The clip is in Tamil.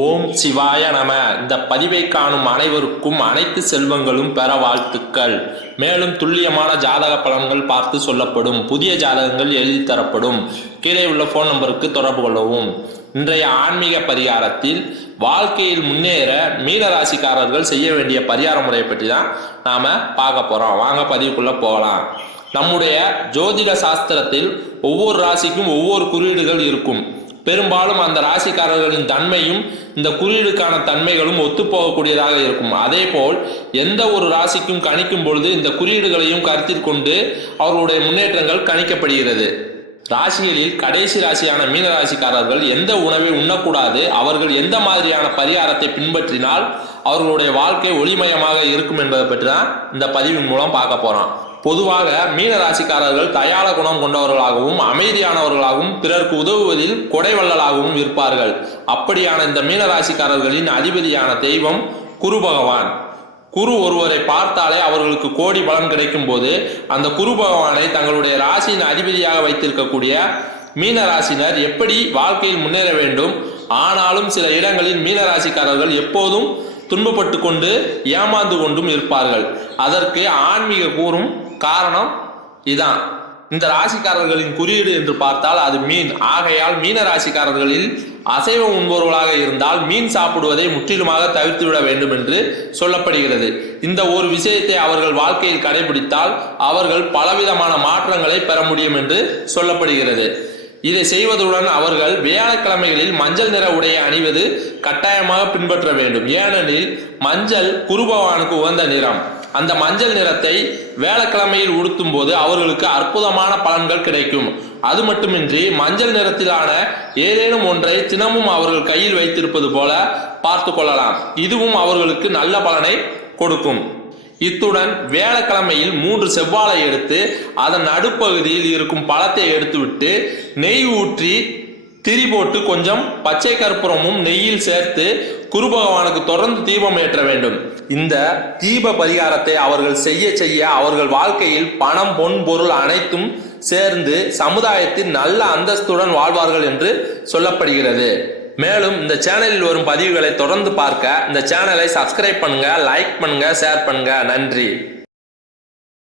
ஓம் சிவாய நம. இந்த பதிவை காணும் அனைவருக்கும் அனைத்து செல்வங்களும் பெற வாழ்த்துக்கள். மேலும் துல்லியமான ஜாதக பலன்கள் பார்த்து சொல்லப்படும். புதிய ஜாதகங்கள் எழுதி தரப்படும். கீழே உள்ள போன் நம்பருக்கு தொடர்பு கொள்ளவும். இன்றைய ஆன்மீக பரிகாரத்தில் வாழ்க்கையில் முன்னேற மீனராசிக்காரர்கள் செய்ய வேண்டிய பரிகார முறையை பற்றி தான் நாம பார்க்க போறோம். வாங்க பதிவுக்குள்ள போகலாம். நம்முடைய ஜோதிட சாஸ்திரத்தில் ஒவ்வொரு ராசிக்கும் ஒவ்வொரு குறியீடுகள் இருக்கும். பெரும்பாலும் அந்த ராசிக்காரர்களின் தன்மையும் இந்த குறியீடுக்கான தன்மைகளும் ஒத்துப்போகக்கூடியதாக இருக்கும். அதே போல் எந்த ஒரு ராசிக்கும் கணிக்கும் பொழுது இந்த குறியீடுகளையும் கருத்தில் கொண்டு அவர்களுடைய முன்னேற்றங்கள் கணிக்கப்படுகிறது. ராசிகளில் கடைசி ராசியான மீன ராசிக்காரர்கள் எந்த உணவை உண்ணக்கூடாது, அவர்கள் எந்த மாதிரியான பரிகாரத்தை பின்பற்றினால் அவர்களுடைய வாழ்க்கை ஒளிமயமாக இருக்கும் என்பதை பற்றி தான் இந்த பதிவின் மூலம் பார்க்க போறோம். பொதுவாக மீன ராசிக்காரர்கள் தயாள குணம் கொண்டவர்களாகவும் அமைதியானவர்களாகவும் பிறருக்கு உதவுவதில் கொடைவள்ளலாகவும் இருப்பார்கள். அப்படியான இந்த மீன ராசிக்காரர்களின் அதிபதியான தெய்வம் குரு பகவான். குரு ஒருவரை பார்த்தாலே அவர்களுக்கு கோடி பலன் கிடைக்கும் போது அந்த குரு பகவானை தங்களுடைய ராசியின் அதிபதியாக வைத்திருக்கக்கூடிய மீன ராசினர் எப்படி வாழ்க்கையில் முன்னேற வேண்டும். ஆனாலும் சில இடங்களில் மீன ராசிக்காரர்கள் எப்போதும் துன்பப்பட்டு கொண்டு ஏமாந்து கொண்டும் இருப்பார்கள். அதற்கு ஆன்மீக கூறும் காரணம் இதான். இந்த ராசிக்காரர்களின் குறியீடு என்று பார்த்தால் அது மீன். ஆகையால் மீன ராசிக்காரர்களில் அசைவம் உண்பவர்களாக இருந்தால் மீன் சாப்பிடுவதை முற்றிலுமாக தவிர்த்து விட வேண்டும் என்று சொல்லப்படுகிறது. இந்த ஒரு விஷயத்தை அவர்கள் வாழ்க்கையில் கடைபிடித்தால் அவர்கள் பலவிதமான மாற்றங்களை பெற முடியும் என்று சொல்லப்படுகிறது. இதை செய்வதுடன் அவர்கள் வியாழக்கிழமைகளில் மஞ்சள் நிற உடையை அணிவது கட்டாயமாக பின்பற்ற வேண்டும். ஏனெனில் மஞ்சள் குரு பகவானுக்கு உகந்த நிறம். அந்த மஞ்சள் நிறத்தை வியாழக்கிழமையில் உடுத்தும் போது அவர்களுக்கு அற்புதமான பலன்கள் கிடைக்கும். அது மட்டுமின்றி மஞ்சள் நிறத்திலான ஏதேனும் ஒன்றை தினமும் அவர்கள் கையில் வைத்திருப்பது போல பார்த்து கொள்ளலாம். இதுவும் அவர்களுக்கு நல்ல பலனை கொடுக்கும். இத்துடன் வியாழக்கிழமையில் 3 செவ்வாழை எடுத்து அதன் நடுப்பகுதியில் இருக்கும் பழத்தை எடுத்துவிட்டு நெய் ஊற்றி திரி போட்டு கொஞ்சம் பச்சை கற்பூரமும் நெய்யில் சேர்த்து குரு பகவானுக்கு தொடர்ந்து தீபம் ஏற்ற வேண்டும். இந்த தீப பரிகாரத்தை அவர்கள் செய்ய செய்ய அவர்கள் வாழ்க்கையில் பணம் பொன் பொருள் அனைத்தும் சேர்ந்து சமுதாயத்தில் நல்ல அந்தஸ்துடன் வாழ்வார்கள் என்று சொல்லப்படுகிறது. மேலும் இந்த சேனலில் வரும் பதிவுகளை தொடர்ந்து பார்க்க இந்த சேனலை சப்ஸ்கிரைப் பண்ணுங்க, லைக் பண்ணுங்க, ஷேர் பண்ணுங்க. நன்றி.